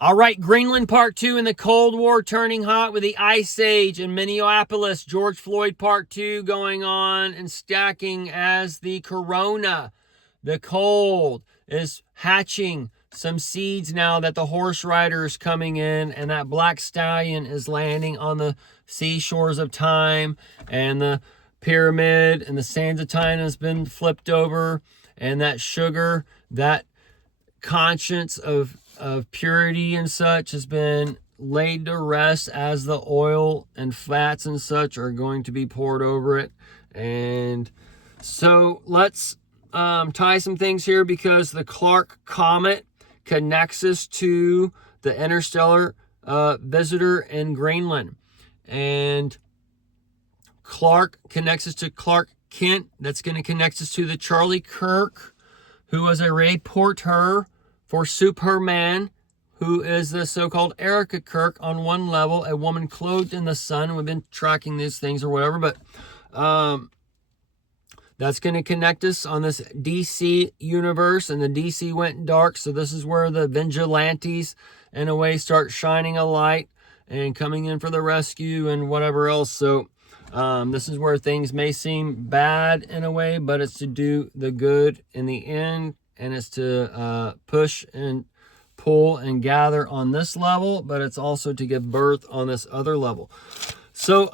All right, Greenland Part 2 in the Cold War turning hot with the Ice Age in Minneapolis. George Floyd Part 2 going on and stacking as the corona, the cold, is hatching some seeds now that the horse rider is coming in, and that black stallion is landing on the seashores of time, and the pyramid and the sands of time has been flipped over, and that sugar, that conscience of purity and such has been laid to rest as the oil and fats and such are going to be poured over it. And so let's tie some things here, because the Clark Comet connects us to the interstellar visitor in Greenland. And Clark connects us to Clark Kent. That's going to connect us to the Charlie Kirk, who was a reporter for Superman, who is the so-called Erica Kirk on one level, a woman clothed in the sun. We've been tracking these things or whatever, but that's going to connect us on this DC universe, and the DC went dark, so this is where the vigilantes, in a way, start shining a light and coming in for the rescue and whatever else. So this is where things may seem bad in a way, but it's to do the good in the end, and it's to push and pull and gather on this level, but it's also to give birth on this other level. So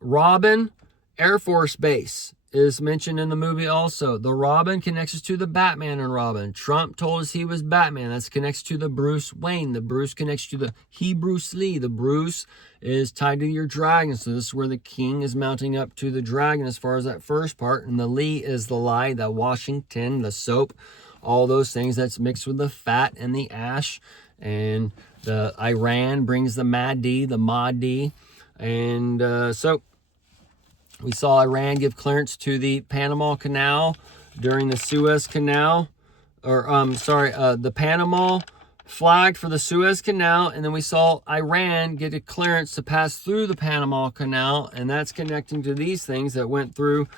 Robin Air Force Base is mentioned in the movie also. The Robin connects us to the Batman and Robin. Trump told us he was Batman. That's connects to the Bruce Wayne. The Bruce connects to the Bruce Lee. The Bruce is tied to your dragon. So this is where the king is mounting up to the dragon as far as that first part. And the Lee is the lie, the Washington, the soap, all those things that's mixed with the fat and the ash. And the Iran brings the Mahdi, the Mahdi. And so we saw Iran give clearance to the Panama Canal during the Suez Canal, the Panama flag for the Suez Canal, and then we saw Iran get a clearance to pass through the Panama Canal, and that's connecting to these things that went through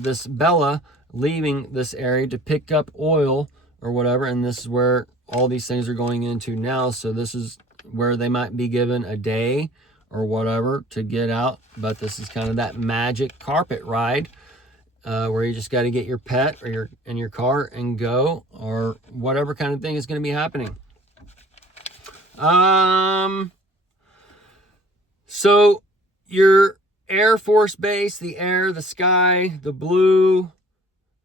this Bella, leaving this area to pick up oil or whatever, and this is where all these things are going into now. So this is where they might be given a day or whatever to get out, but this is kind of that magic carpet ride where you just got to get your pet or in your car and go, or whatever kind of thing is going to be happening. So your Air Force Base, the air, the sky, the blue,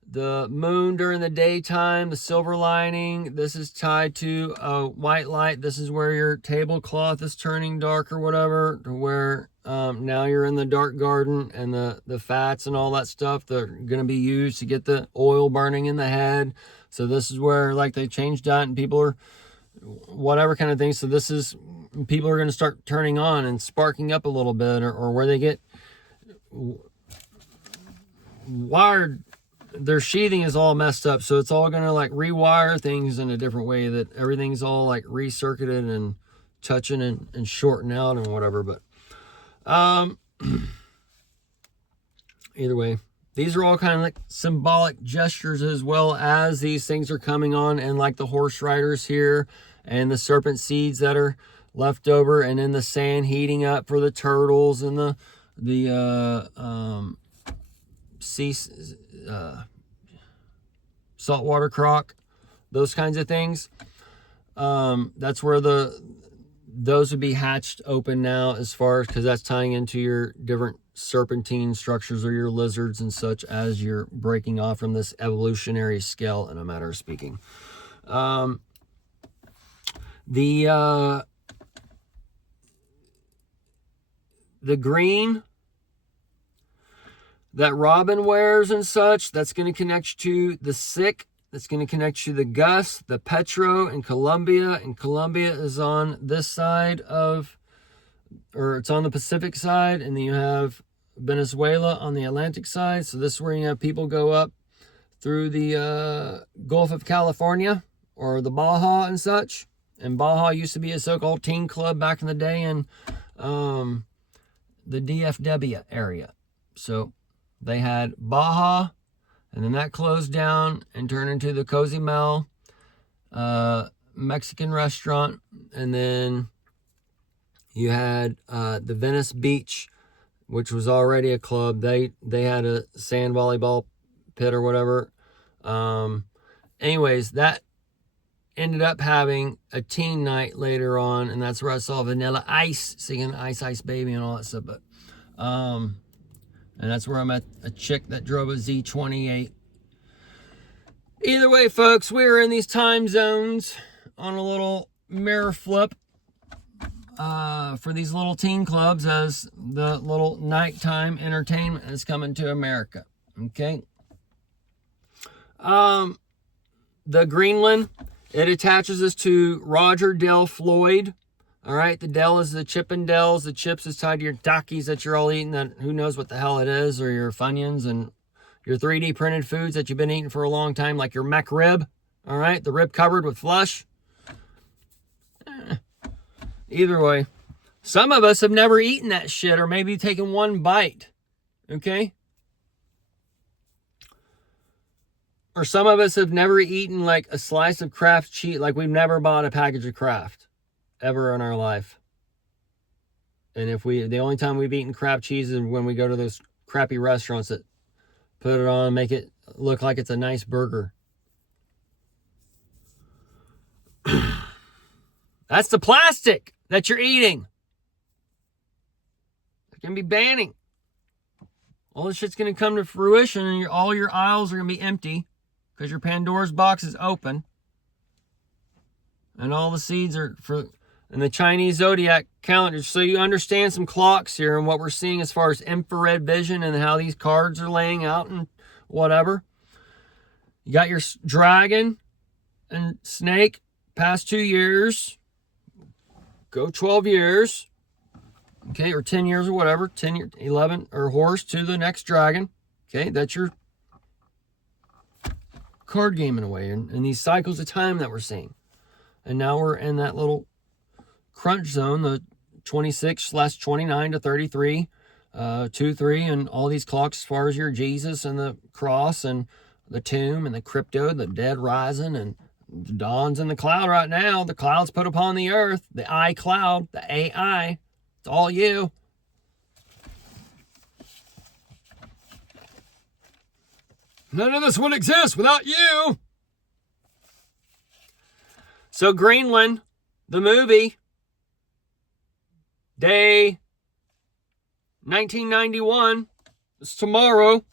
the moon during the daytime, the silver lining, this is tied to a white light. This is where your tablecloth is turning dark or whatever, to where now you're in the dark garden, and the fats and all that stuff, they're going to be used to get the oil burning in the head. So this is where, like, they changed that and people are whatever kind of thing. So this is, people are going to start turning on and sparking up a little bit, or where they get wired, their sheathing is all messed up, so it's all gonna like rewire things in a different way, that everything's all like recircuited and touching and shorting out and whatever. But either way, these are all kind of like symbolic gestures, as well as these things are coming on, and like the horse riders here and the serpent seeds that are left over, and in the sand heating up for the turtles and the saltwater croc, those kinds of things. That's where those would be hatched open now, as far as, because that's tying into your different serpentine structures or your lizards and such, as you're breaking off from this evolutionary scale, in a matter of speaking. The green that Robin wears and such, that's going to connect you to the sick. That's going to connect you to the Gus, the Petro, and Colombia. And Colombia is on this side of, or it's on the Pacific side. And then you have Venezuela on the Atlantic side. So this is where you have people go up through the Gulf of California, or the Baja and such. And Baja used to be a so-called teen club back in the day in the DFW area. So they had Baja, and then that closed down and turned into the Cozumel Mexican restaurant. And then you had the Venice Beach, which was already a club. They had a sand volleyball pit or whatever. Anyways, that ended up having a teen night later on, and that's where I saw Vanilla Ice singing Ice Ice Baby and all that stuff. But and that's where I met a chick that drove a Z28. Either way, folks, we were in these time zones on a little mirror flip for these little teen clubs as the little nighttime entertainment is coming to America. Okay. The Greenland, it attaches us to Roger Dell Floyd. All right, the Dell is the Chippendales. The chips is tied to your Takis that you're all eating that who knows what the hell it is, or your Funyuns and your 3D printed foods that you've been eating for a long time, like your mech rib. All right, the rib covered with flesh. Either way, some of us have never eaten that shit or maybe taken one bite. Okay? Or some of us have never eaten like a slice of Kraft cheese, like we've never bought a package of Kraft ever in our life. And the only time we've eaten Kraft cheese is when we go to those crappy restaurants that put it on and make it look like it's a nice burger. That's the plastic that you're eating. They're going to be banning. All this shit's going to come to fruition and all your aisles are going to be empty because your Pandora's box is open. And all the seeds are in the Chinese zodiac calendar. So you understand some clocks here and what we're seeing as far as infrared vision and how these cards are laying out and whatever. You got your dragon and snake past 2 years. Go 12 years. Okay, or 10 years or whatever. 10, 11, or horse to the next dragon. Okay, that's your card game in a way. And these cycles of time that we're seeing. And now we're in that little crunch zone, the 26/29 to 33, 2, 3, and all these clocks as far as your Jesus and the cross and the tomb and the crypto, the dead rising, and the dawn's in the cloud right now. The clouds put upon the earth, the I cloud, the AI. It's all you. None of this would exist without you. So Greenland, the movie, day 1991, it's tomorrow,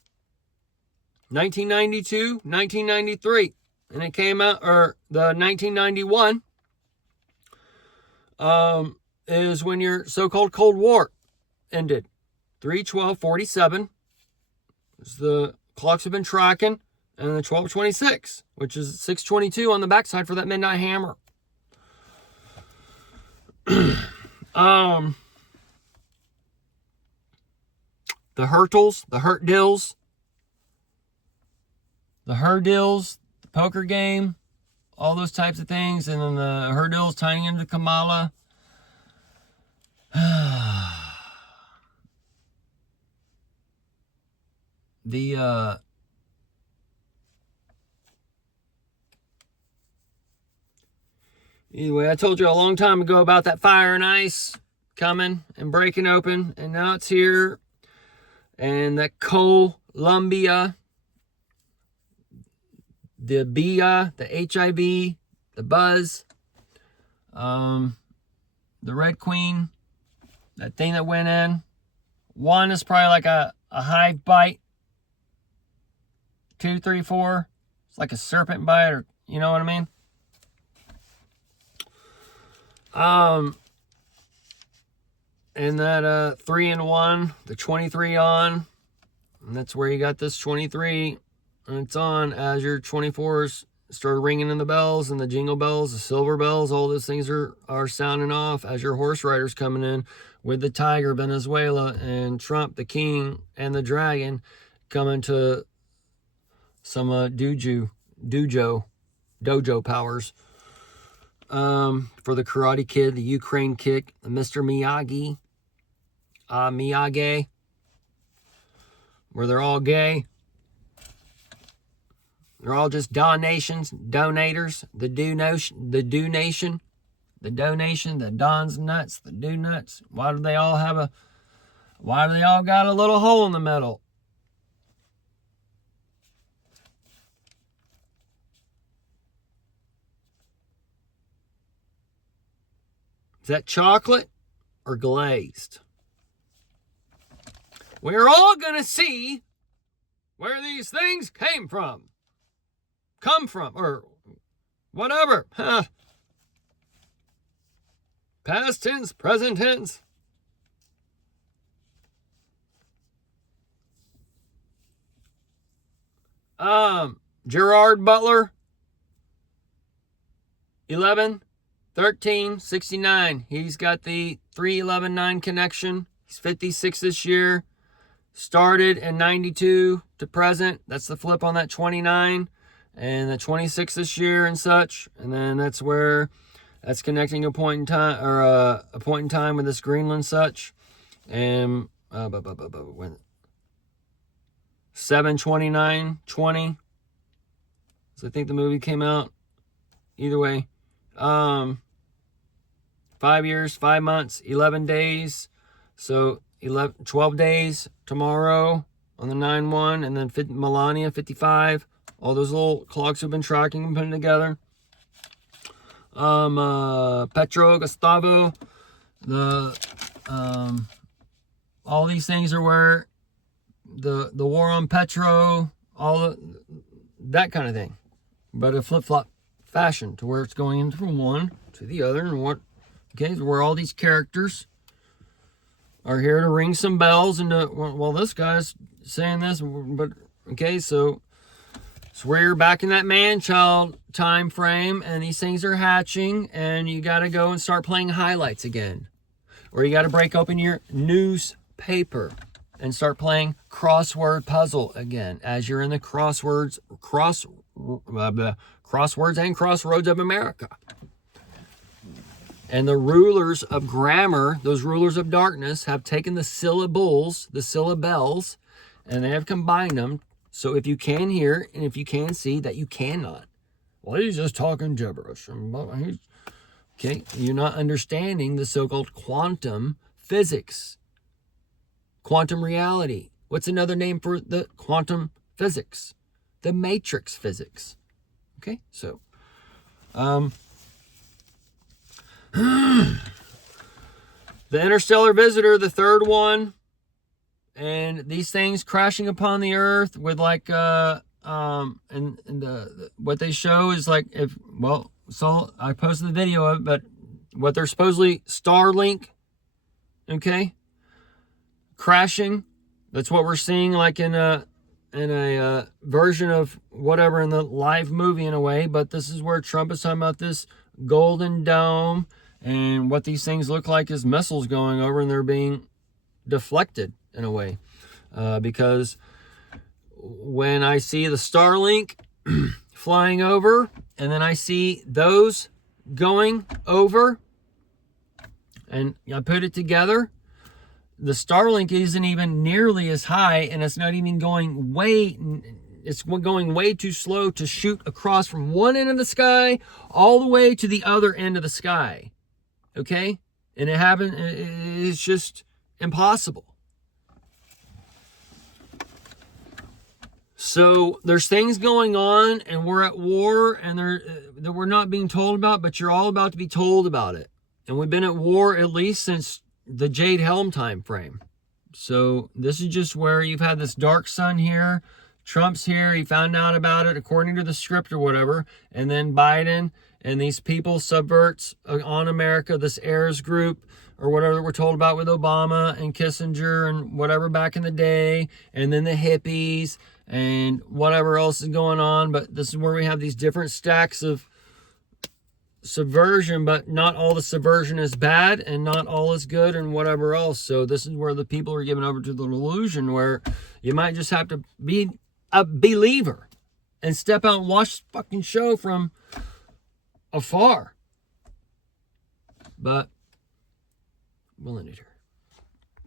1992, 1993, and it came out, or the 1991 is when your so-called Cold War ended. 3/12/47 is the clocks have been tracking, and the 12/26, which is 6/22 on the backside for that midnight hammer. The Hurtles, the Hurtdills, the poker game, all those types of things, and then the Hurdills tying into Kamala. Anyway, I told you a long time ago about that fire and ice coming and breaking open, and now it's here. And that Columbia, the BIA, the HIV, the buzz, the Red Queen, that thing that went in. One is probably like a hive bite. 2, 3, 4, it's like a serpent bite, or you know what I mean? And that 3-in-1, the 23 on, and that's where you got this 23, and it's on as your 24s start ringing in the bells and the jingle bells, the silver bells, all those things are sounding off as your horse riders coming in with the tiger, Venezuela, and Trump, the king, and the dragon coming to some dojo powers. For the Karate Kid, the Ukraine kick, the Mr. Miyagi, Miyagi, where they're all gay. They're all just donators, the donation, the Don's nuts, the do nuts. Why do they all got a little hole in the middle? Is that chocolate or glazed? We're all going to see where these things come from, or whatever. Huh. Past tense, present tense. Gerard Butler, 11-13-69. He's got the 3-11-9 connection. He's 56 this year. Started in 92 to present. That's the flip on that 29. And the 26 this year and such. And then that's connecting a point in time, or a point in time with this Greenland such. And 7/29/20. So I think the movie came out. Either way. 5 years, 5 months, 11 days. So 12 days tomorrow on the 9/1, and then Melania 55. All those little clocks have been tracking and putting together. Petro, Gustavo, all these things are where the war on Petro, that kind of thing, but a flip-flop fashion to where it's going into from one to the other, and where all these characters are here to ring some bells, and this guy's saying this, but okay, so where you're back in that man-child time frame, and these things are hatching, and you got to go and start playing highlights again, or you got to break open your newspaper and start playing crossword puzzle again, as you're in the crosswords and crossroads of America. And the rulers of grammar, those rulers of darkness, have taken the syllables, and they have combined them. So if you can hear and if you can see that you cannot. Well, he's just talking gibberish. Okay, you're not understanding the so-called quantum physics. Quantum reality. What's another name for the quantum physics? The matrix physics. Okay, so the interstellar visitor, the third one, and these things crashing upon the earth with what they show is like, so I posted the video of it, but what they're supposedly Starlink, okay, crashing. That's what we're seeing, like in a version of whatever in the live movie in a way. But this is where Trump is talking about this golden dome, and what these things look like is missiles going over, and they're being deflected in a way, because when I see the Starlink flying over, and then I see those going over, and I put it together, the Starlink isn't even nearly as high, and it's not even going it's going way too slow to shoot across from one end of the sky all the way to the other end of the sky. Okay? And it's just impossible. So there's things going on, and we're at war, and that we're not being told about, but you're all about to be told about it. And we've been at war at least since the Jade Helm time frame. So this is just where you've had this dark sun here. Trump's here. He found out about it according to the script or whatever. And then Biden and these people subverts on America, this heirs group or whatever we're told about with Obama and Kissinger and whatever back in the day. And then the hippies and whatever else is going on. But this is where we have these different stacks of subversion, but not all the subversion is bad and not all is good and whatever else. So this is where the people are given over to the delusion, where you might just have to be a believer and step out and watch the fucking show from afar. But we'll end it here.